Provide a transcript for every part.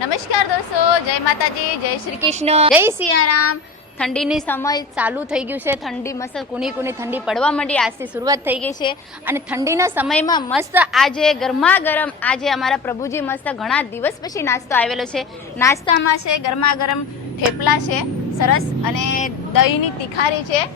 નમસ્કાર દોસ્તો, જય માતાજી, જય શ્રી કૃષ્ણ, જય સિયારામ. ઠંડીની સમય ચાલુ થઈ ગયું છે. ઠંડી મસ્ત કુની ઠંડી પડવા માંડી. આજથી શરૂઆત થઈ ગઈ છે અને ઠંડીના સમયમાં મસ્ત આજે ગરમા ગરમ આજે અમારા પ્રભુજી મસ્ત ઘણા દિવસ પછી નાસ્તો આવેલો છે. નાસ્તામાં છે ગરમા ગરમ થેપલા છે સરસ, અને દહીંની તિખારી છે.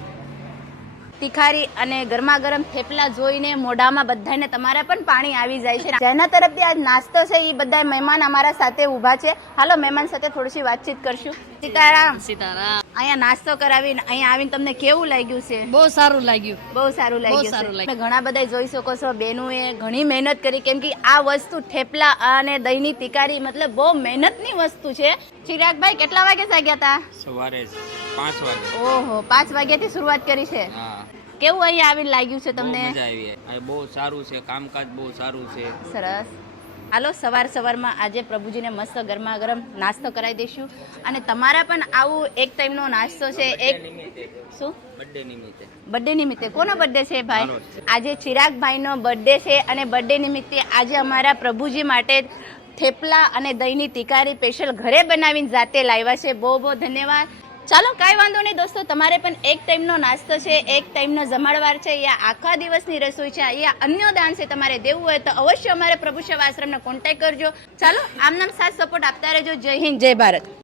તિખારી અને ગરમા ગરમ થેપલા જોઈને મોઢામાં બધાને તમારા પણ પાણી આવી જાય છે. જેના તરફથી આજ નાસ્તો છે એ બધા મહેમાન અમારા સાથે ઊભા છે. હાલો, મહેમાન સાથે થોડીસી વાતચીત કરશું. સીતારામ. સીતારામ. અહીંયા નાસ્તો કરાવીને અહીંયા આવીને તમને કેવું લાગ્યું છે? બહુ સારું લાગ્યું. બહુ સારું લાગ્યું છે. ઘણા બધા જોઈ શકો છો, બેનોએ ઘણી મહેનત કરી, કેમ કે આ વસ્તુ થેપલા અને દહીંની તિકારી મતલબ બહુ મહેનતની વસ્તુ છે. ચિરાગભાઈ કેટલા વાગે જાગ્યા હતા? સવારે 5 વાગે. ઓહો, 5 વાગ્યાથી શરૂઆત કરી છે. હા, કેવું અહીંયા આવીને લાગ્યું છે તમને? બહુ મજા આવી. અહીં બહુ સારું છે, કામકાજ બહુ સારું છે. સરસ. હાલો, સવારમાં આજે પ્રભુજીને મસ્ત ગરમા ગરમ નાસ્તો કરાવી દઈશું. અને તમારા પણ આવું એક ટાઈમનો નાસ્તો છે. એક શું બર્થડે નિમિત્તે? કોનો બર્થડે છે ભાઈ? આજે ચિરાગભાઈનો બર્થડે છે અને બર્થડે નિમિત્તે આજે અમારા પ્રભુજી માટે થેપલા અને દહીંની તિકારી સ્પેશિયલ ઘરે બનાવીને જાતે લાવ્યા છે. બહુ બહુ ધન્યવાદ. ચાલો, કાંઈ વાંધો નહીં દોસ્તો, તમારે પણ એક ટાઈમનો નાસ્તો છે, એક ટાઈમનો જમાડવાર છે, યા આખા દિવસની રસોઈ છે, યા અન્ય દાન છે, તમારે દેવું હોય તો અવશ્ય અમારે પ્રભુ સેવા આશ્રમને કોન્ટેક્ટ કરજો. ચાલો, આમ નામ સાથ સપોર્ટ આપતા રહેજો. જય હિન્દ, જય ભારત.